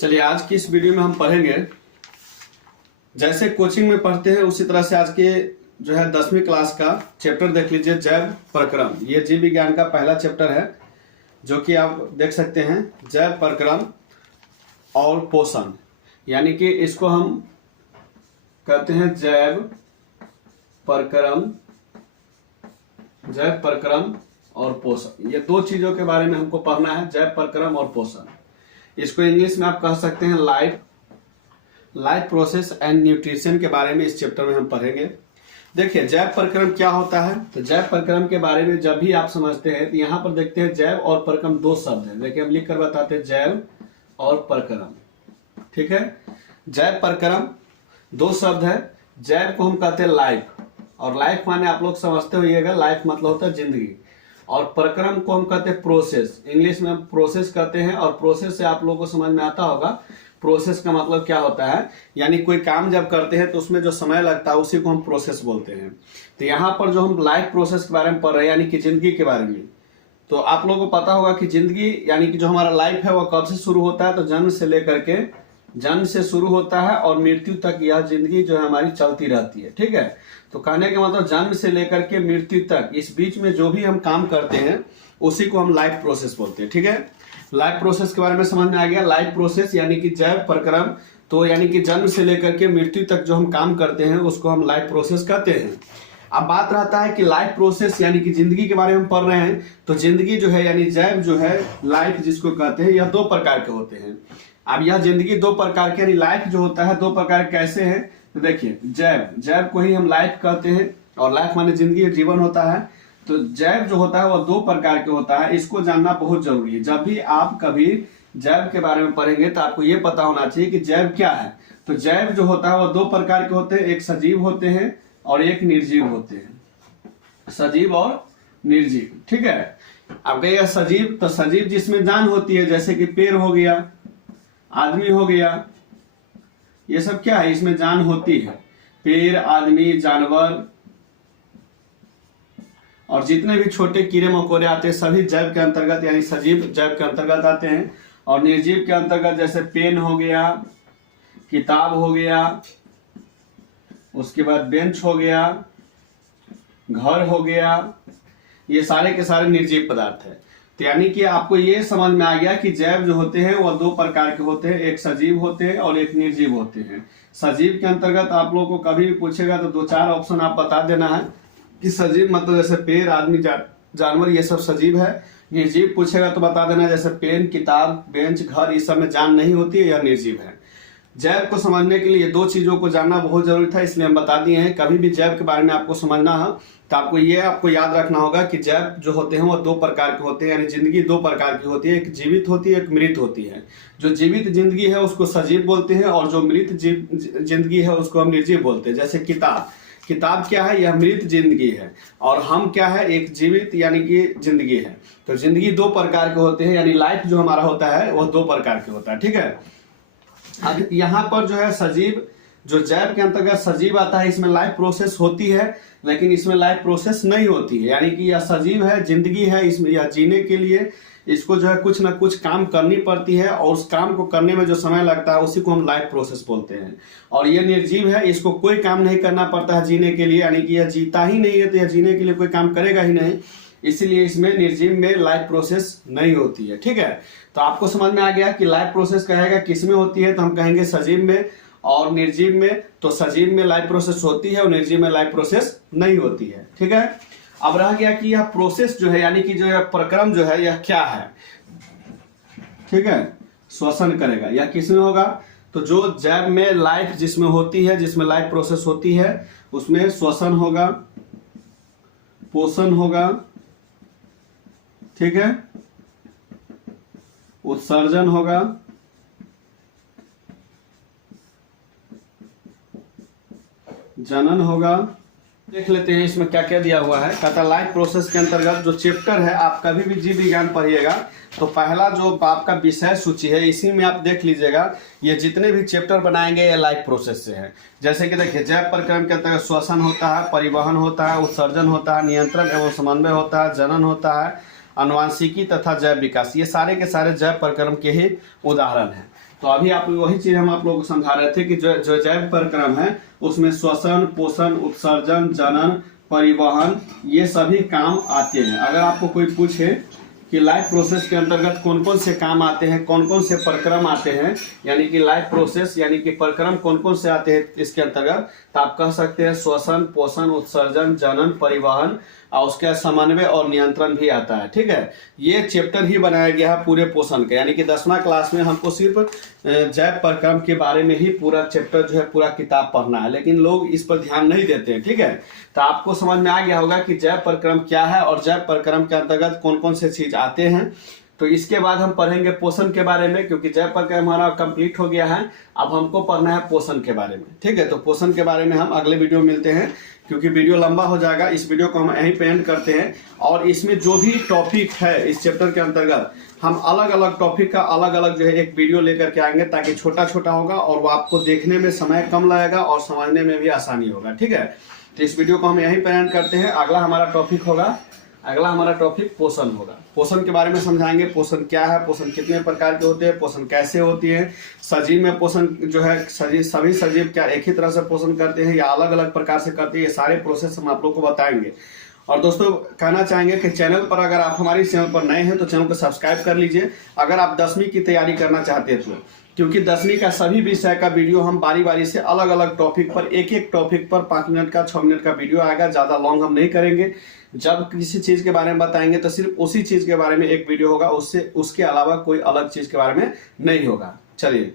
चलिए आज की इस वीडियो में हम पढ़ेंगे, जैसे कोचिंग में पढ़ते हैं उसी तरह से आज के जो है 10वीं क्लास का चैप्टर देख लीजिए, जैव प्रक्रम। ये जीव विज्ञान का पहला चैप्टर है जो कि आप देख सकते हैं, जैव प्रक्रम और पोषण। यानी कि इसको हम कहते हैं जैव प्रक्रम और पोषण। ये दो चीजों के बारे में हमको पढ़ना है, जैव प्रक्रम और पोषण। इसको इंग्लिश में आप कह सकते हैं लाइफ प्रोसेस एंड न्यूट्रिशन के बारे में इस चैप्टर में हम पढ़ेंगे। देखिए जैव प्रक्रम क्या होता है, तो जैव प्रक्रम के बारे में जब भी आप समझते हैं तो यहाँ पर देखते हैं जैव और प्रक्रम दो शब्द हैं। देखिए हम लिख कर बताते हैं जैव और प्रक्रम, ठीक है। जैव प्रक्रम दो शब्द है। जैव को हम कहते हैं लाइफ, और लाइफ माने आप लोग समझते होइएगा, लाइफ मतलब होता है जिंदगी। और प्रक्रम को हम कहते हैं प्रोसेस, इंग्लिश में हम प्रोसेस कहते हैं। और प्रोसेस से आप लोगों को समझ में आता होगा प्रोसेस का मतलब क्या होता है, यानी कोई काम जब करते हैं तो उसमें जो समय लगता है उसी को हम प्रोसेस बोलते हैं। तो यहाँ पर जो हम लाइफ प्रोसेस के बारे में पढ़ रहे हैं, यानी कि जिंदगी के बारे में, तो आप लोगों को पता होगा कि जिंदगी यानी कि जो हमारा लाइफ है वह कब से शुरू होता है, तो जन्म से शुरू होता है और मृत्यु तक यह जिंदगी जो है हमारी चलती रहती है, ठीक है। तो कहने का मतलब जन्म से लेकर के मृत्यु तक इस बीच में जो भी हम काम करते हैं उसी को हम लाइफ प्रोसेस बोलते हैं, ठीक है। लाइफ प्रोसेस के बारे में समझ में आ गया। लाइफ प्रोसेस यानी कि जैव प्रक्रम, तो यानी कि जन्म से लेकर के मृत्यु तक जो हम काम करते हैं उसको हम लाइफ प्रोसेस कहते हैं। अब बात रहता है कि लाइफ प्रोसेस यानी कि जिंदगी के बारे में हम पढ़ रहे हैं, तो जिंदगी जो है यानी जैव जो है, लाइफ जिसको कहते हैं, यह दो प्रकार के होते हैं। अब यह जिंदगी दो प्रकार के यानी लाइफ जो होता है दो प्रकार कैसे है, तो देखिए जैव को ही हम लाइफ कहते हैं, और लाइफ माने जिंदगी जीवन होता है। तो जैव जो होता है वह दो प्रकार के होता है, इसको जानना बहुत जरूरी है। जब भी आप कभी जैव के बारे में पढ़ेंगे तो आपको ये पता होना चाहिए कि जैव क्या है। तो जैव जो होता है वह दो प्रकार के होते हैं, एक सजीव होते हैं और एक निर्जीव होते हैं, सजीव और निर्जीव, ठीक है। अब गया सजीव, तो सजीव जिसमें जान होती है, जैसे कि पेड़ हो गया, आदमी हो गया, ये सब क्या है, इसमें जान होती है। पेड़, आदमी, जानवर और जितने भी छोटे कीड़े मकोड़े आते हैं सभी जैव के अंतर्गत यानी सजीव जैव के अंतर्गत आते हैं। और निर्जीव के अंतर्गत जैसे पेन हो गया, किताब हो गया, उसके बाद बेंच हो गया, घर हो गया, ये सारे के सारे निर्जीव पदार्थ है। तो यानी कि आपको ये समझ में आ गया कि जैव जो होते हैं वह दो प्रकार के होते हैं, एक सजीव होते हैं और एक निर्जीव होते हैं। सजीव के अंतर्गत आप लोगों को कभी भी पूछेगा तो दो चार ऑप्शन आप बता देना है कि सजीव मतलब जैसे पेड़, आदमी, जानवर, ये सब सजीव है। निर्जीव पूछेगा तो बता देना जैसे पेन, किताब, बेंच, घर, इस सब में जान नहीं होती है, यह निर्जीव है। जैव को समझने के लिए दो चीजों को जानना बहुत जरूरी था, इसलिए हम बता दिए हैं। कभी भी जैव के बारे में आपको समझना है तो आपको याद रखना होगा कि जैव जो होते हैं वो दो प्रकार के होते हैं, यानी जिंदगी दो प्रकार की होती है, एक जीवित होती है, एक मृत होती है। जो जीवित जिंदगी है उसको सजीव बोलते हैं, और जो मृत जिंदगी है उसको हम निर्जीव बोलते हैं। जैसे किताब क्या है, यह मृत जिंदगी है, और हम क्या है, एक जीवित यानी कि जिंदगी है। तो जिंदगी दो प्रकार के होते हैं, यानी लाइफ जो हमारा होता है वह दो प्रकार के होता है, ठीक है। अब यहाँ पर जो है सजीव, जो जैव के अंतर्गत सजीव आता है, इसमें लाइफ प्रोसेस होती है, लेकिन इसमें लाइफ प्रोसेस नहीं होती है। यानी कि यह सजीव है, जिंदगी है, इसमें यह जीने के लिए इसको जो है कुछ ना कुछ काम करनी पड़ती है, और उस काम को करने में जो समय लगता है उसी को हम लाइफ प्रोसेस बोलते हैं। और यह निर्जीव है, इसको कोई काम नहीं करना पड़ता है जीने के लिए, यानी कि यह जीता ही नहीं है तो यह जीने के लिए कोई काम करेगा ही नहीं, इसीलिए इसमें निर्जीव में लाइफ प्रोसेस नहीं होती है, ठीक है। तो आपको समझ में आ गया कि लाइफ प्रोसेस कहेगा किस में होती है, तो हम कहेंगे सजीव में, और निर्जीव में तो सजीव में लाइफ प्रोसेस होती है और निर्जीव में लाइफ प्रोसेस नहीं होती है, ठीक है। अब रह गया कि यह प्रोसेस जो है यानी कि जो यह प्रक्रम जो है यह क्या है, ठीक है, श्वसन करेगा। यह किसमें होगा, तो जो जैव में लाइफ जिसमें होती है, जिसमें लाइफ प्रोसेस होती है, उसमें श्वसन होगा, पोषण होगा, ठीक है, उत्सर्जन होगा, जनन होगा। देख लेते हैं इसमें क्या क्या दिया हुआ है। कहता लाइफ प्रोसेस के अंतर्गत जो चैप्टर है, आप कभी भी जीव विज्ञान पढ़िएगा तो पहला जो आपका विषय सूची है इसी में आप देख लीजिएगा, ये जितने भी चैप्टर बनाएंगे ये लाइफ प्रोसेस से है। जैसे कि देखिए जैव प्रक्रम के अंतर्गत श्वसन होता है, परिवहन होता है, उत्सर्जन होता है, नियंत्रण एवं समन्वय होता है, जनन होता है, अनुवांशिकी तथा जैव विकास, ये सारे के सारे जैव प्रक्रम के ही उदाहरण हैं। तो अभी आप वही चीज हम आप लोगों को समझा रहे थे कि जो जो जैव प्रक्रम है उसमें श्वसन, पोषण, उत्सर्जन, जनन, परिवहन ये सभी काम आते हैं। अगर आपको कोई पूछे कि लाइफ प्रोसेस के अंतर्गत कौन कौन से काम आते हैं, कौन कौन से प्रक्रम आते हैं, यानी कि लाइफ प्रोसेस यानी कि प्रक्रम कौन कौन से आते हैं इसके अंतर्गत, तो आप कह सकते हैं श्वसन, पोषण, उत्सर्जन, जनन, परिवहन और उसके समन्वय और नियंत्रण भी आता है। ठीक है, ये चैप्टर ही बनाया गया है पूरे पोषण के, यानी कि 10वां क्लास में हमको सिर्फ जैव प्रक्रम के बारे में ही पूरा चैप्टर जो है पूरा किताब पढ़ना है, लेकिन लोग इस पर ध्यान नहीं देते हैं। ठीक है, तो आपको समझ में आ गया होगा कि जैव प्रक्रम क्या है और जैव प्रक्रम के अंतर्गत कौन कौन से चीज आते हैं। तो इसके बाद हम पढ़ेंगे पोषण के बारे में, क्योंकि जैव प्रक्रम हमारा कंप्लीट हो गया है। अब हमको पढ़ना है पोषण के बारे में। ठीक है, तो पोषण के बारे में हम अगले वीडियो में मिलते हैं, क्योंकि वीडियो लंबा हो जाएगा। इस वीडियो को हम यहीं पे एंड करते हैं, और इसमें जो भी टॉपिक है इस चैप्टर के अंतर्गत हम अलग अलग टॉपिक का अलग अलग जो है एक वीडियो लेकर के आएंगे, ताकि छोटा छोटा होगा और वो आपको देखने में समय कम लगेगा और समझने में भी आसानी होगा। ठीक है, तो इस वीडियो को हम यहीं पे एंड करते हैं। अगला हमारा टॉपिक पोषण होगा। पोषण के बारे में समझाएंगे, पोषण क्या है, पोषण कितने प्रकार के होते हैं, पोषण कैसे होती है, सजीव में पोषण जो है सभी सजीव क्या एक ही तरह से पोषण करते हैं या अलग अलग प्रकार से करते हैं, ये सारे प्रोसेस हम आप लोग को बताएंगे। और दोस्तों कहना चाहेंगे कि चैनल पर अगर आप हमारे चैनल पर नए हैं तो चैनल को सब्सक्राइब कर लीजिए, अगर आप 10वीं की तैयारी करना चाहते हैं तो, क्योंकि 10वीं का सभी विषय का वीडियो हम बारी बारी से अलग अलग टॉपिक पर एक टॉपिक पर 5 मिनट का 6 मिनट का वीडियो आएगा, ज़्यादा लॉन्ग हम नहीं करेंगे। जब किसी चीज़ के बारे में बताएंगे तो सिर्फ उसी चीज़ के बारे में एक वीडियो होगा, उसके अलावा कोई अलग चीज़ के बारे में नहीं होगा। चलिए।